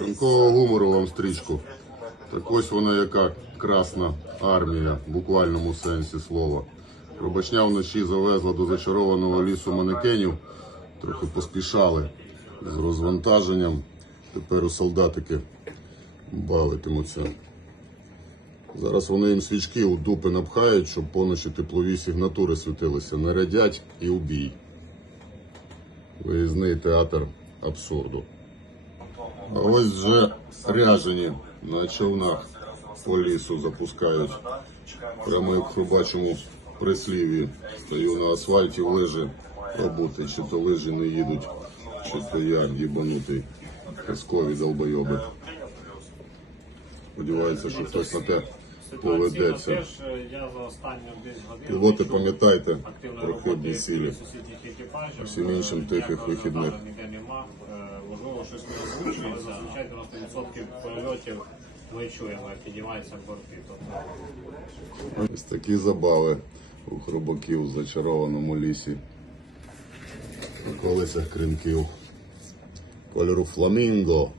Ранкового гумору вам стрічку. Так ось вона яка красна армія, в буквальному сенсі слова. Рубашня вночі завезла до зачарованого лісу манекенів, трохи поспішали з розвантаженням. Тепер у солдатики бавитимуться. Зараз вони їм свічки у дупи напхають, щоб поночі теплові сигнатури світилися. Нарядять і убій. Виїзний театр абсурду. А ось вже ряжені на човнах по лісу запускають. Прямо як в бачимо прислів'ї. Стою на асфальті в лижі обути, чи то лижі не їдуть, чи то я їбанутий. Казкові долбойоби. Сподіваюся, що хтось на те поведеться. Пілоти, пам'ятайте активної про хибні сілі. Всім іншим тихих вихідних. Можливо, щось не озвучує, але зазвичай 90% польотів ми чуємо, як підіймаються борти. Тобто Ось такі забави у хробаків в зачарованому лісі. На колесах кринків. Кольору фламінго.